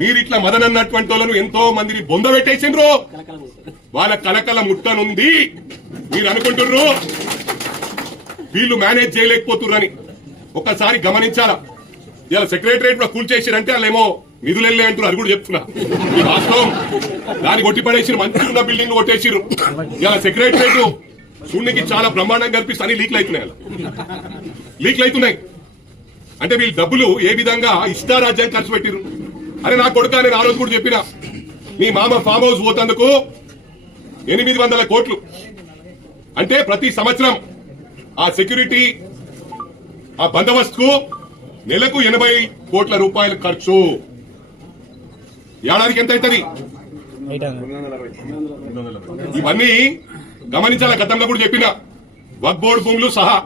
మీరు ఇట్లా మదన్ అన్నటువంటి వాళ్ళను ఎంతో మందిని బొంద పెట్టేసిండ్రు. వాళ్ళ కలకల ముట్టనుంది. మీరు అనుకుంటున్నారు వీళ్ళు మేనేజ్ చేయలేకపోతుర్రని ఒక్కసారి గమనించాలా. ఇలా సెక్రటరియట్ కూడా కూల్చేసారంటే వాళ్ళేమో నిధులు వెళ్ళే అంటారు. అది కూడా చెప్తున్నా ఈ వాస్తవం. దాన్ని కొట్టిపడేసి మంచిగా ఉన్న బిల్డింగ్ కొట్టేసిరు. ఇలా సెక్రటరియట్ శూన్యకి చాలా బ్రహ్మాండంగా కనిపిస్తే అన్ని లీక్లు అవుతున్నాయి. అంటే వీళ్ళు డబ్బులు ఏ విధంగా ఇష్టారాజ్యాన్ని ఖర్చు పెట్టిరు. అరే నా కొడుక, నేను ఆ రోజు కూడా చెప్పినా, నీ మామ ఫామ్ హౌస్ పోతందుకు 800 కోట్లు అంటే ప్రతి సంవత్సరం ఆ సెక్యూరిటీ ఆ బందోబస్తుకు నెలకు 80 కోట్ల రూపాయలు ఖర్చు. ఏడాదికి ఎంత అవుతుంది? ఇవన్నీ గమనించాల. గతంలో కూడా చెప్పిన వక్ఫ్ బోర్డు భూములు సహా,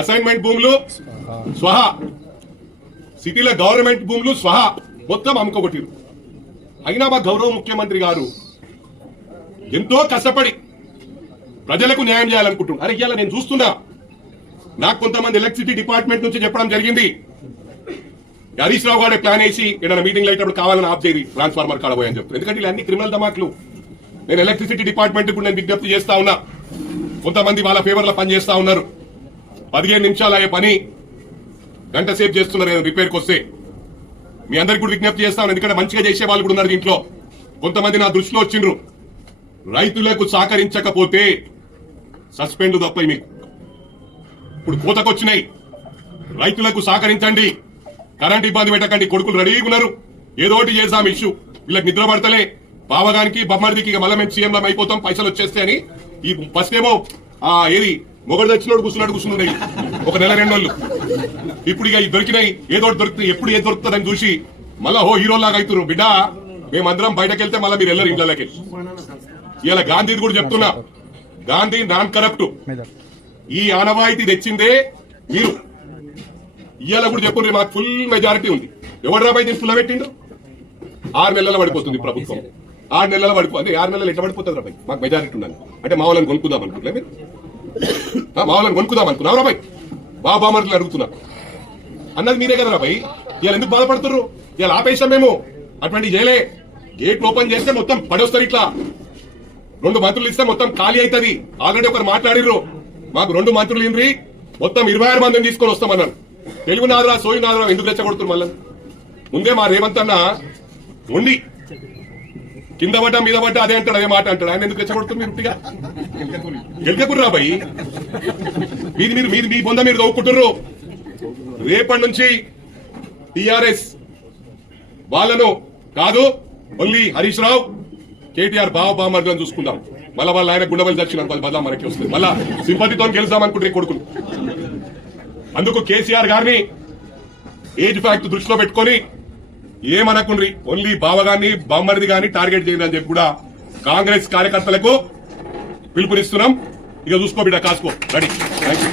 అసైన్మెంట్ భూములు స్వహా, సిటీల గవర్నమెంట్ భూములు స్వహా మొత్తం అమ్ముకోబట్టిరు. అయినా మా గౌరవ ముఖ్యమంత్రి గారు ఎంతో కష్టపడి ప్రజలకు న్యాయం చేయాలనుకుంటున్నారు. అరే ఇవాళ నేను చూస్తున్నా, నాకు కొంతమంది ఎలక్ట్రిసిటీ డిపార్ట్మెంట్ నుంచి చెప్పడం జరిగింది, హరీష్ రావు గారే ప్లాన్ వేసి ఏదైనా మీటింగ్ అయ్యేటప్పుడు కావాలని ఆఫ్ చేయి ట్రాన్స్ఫార్మర్ కాడబోయని చెప్తారు. ఎందుకంటే ఇలా అన్ని క్రిమినల్ ధమాకులు. నేను ఎలక్ట్రిసిటీ డిపార్ట్మెంట్ కూడా నేను విజ్ఞప్తి చేస్తా ఉన్నా. కొంతమంది వాళ్ళ ఫేవర్ లో పని చేస్తా ఉన్నారు. 15 నిమిషాలు అయ్యే పని గంట సేపు చేస్తున్నారు రిపేర్కి వస్తే. మీ అందరికి కూడా విజ్ఞప్తి చేస్తా ఉన్నారు, ఎందుకంటే మంచిగా చేసే వాళ్ళు కూడా ఉన్నారు దీంట్లో. కొంతమంది నా దృష్టిలో వచ్చిండ్రు, రైతులకు సహకరించకపోతే సస్పెండ్ తప్ప మీకు. ఇప్పుడు కోతకొచ్చినాయి, రైతులకు సహకరించండి, కరెంట్ ఇబ్బంది పెట్టకండి. కొడుకులు రెడీగా ఉన్నారు, ఏదోటి చేసాం ఇష్యూ. వీళ్ళకి నిద్ర పడతలే, బావగానికి బొమ్మడికి మళ్ళీ మేము సీఎంలం అయిపోతాం పైసలు వచ్చేస్తే అని. ఈ ఫస్ట్ ఏమో ఏది మొగడు తెచ్చినోడు కూర్చున్నాయి ఒక నెల 2 నెలలు. ఇప్పుడు ఇక దొరికినాయి, ఏదో దొరుకుతుంది, ఎప్పుడు ఏది దొరుకుతుందని చూసి మళ్ళా హీరోలాగా అవుతున్నారు. బిడ్డ మేమందరం బయటకు వెళ్తే మళ్ళీ మీరు వెళ్ళరు ఇంట్లోకి. ఇలా గాంధీది కూడా చెప్తున్నా, గాంధీ నాన్ కరప్ట్. ఈ ఆనవాయితీ తెచ్చిందే మీరు. ఇవాళ కూడా చెప్పుండ్రి మాకు ఫుల్ మెజారిటీ ఉంది. ఎవరు రాబాయి దీన్ని ఫుల్ పెట్టిండు? 6 నెలల పడిపోతుంది ప్రభుత్వం. 6 నెలల పడిపోతుంది. 6 నెలలు ఎట్లా పడిపోతుంది రాబాయి? మాకు మెజారిటీ ఉండాలి అంటే మా వాళ్ళని కొనుక్కుందాం అనుకుంటున్నా. మీరు మా వాళ్ళని కొనుక్కుందాం అనుకున్నావు రాబాయి? బాబామర్లు అడుగుతున్నా అన్నది మీరే కదా రాబాయి. ఇవాళ ఎందుకు బాధపడుతున్నారు? ఇవాళ ఆపేసాం మేము, అటువంటి చేయలే. గేట్ ఓపెన్ చేస్తే మొత్తం పడొస్తారు. ఇట్లా 2 మంత్రులు ఇస్తే మొత్తం ఖాళీ అవుతుంది. ఆల్రెడీ ఒకరు మాట్లాడిర్రు, మాకు 2 మంత్రులు ఇంద్రి మొత్తం 26 మందిని తీసుకొని వస్తామన్నారు. తెలుగు నాదరా సోయి నాదరా ఎందుకు రెచ్చగొడుతున్నారు? మళ్ళీ ముందే మా రేవంత్ అన్న ఉండి కింద పడ్డా మీద పడ్డా అదే అంటాడు, అదే మాట అంటాడు. ఆయన ఎందుకు రెచ్చగొడుతున్నారు? మీరు ఉట్టిగా గెలికకుర్రా బాయి. మీరు మీ బొంద మీరు తవ్వుకుంటుర్రు. రేపటి నుంచి టీఆర్ఎస్ వాళ్ళను కాదు, ఓన్లీ హరీష్ రావు కేటీఆర్ బామర్లను చూసుకుందాం. మళ్ళా వాళ్ళు ఆయన గుండెబలి దక్షిణ వాళ్ళు బదలా మనకి వస్తుంది. మళ్ళా సింపతితో గెలుద్దాం అనుకుంటే కొడుకులు. అందుకు కేసీఆర్ గారిని ఏజ్ ఫ్యాక్ట్ దృష్టిలో పెట్టుకుని ఏమనకుండ్రి, ఓన్లీ బావగాన్ని బామ్మరిది గాని టార్గెట్ చేయండి అని చెప్పి కూడా కాంగ్రెస్ కార్యకర్తలకు పిలుపునిస్తున్నాం. ఇక చూసుకో బిడ్డ, కాసుకో రెడీ. Thank you.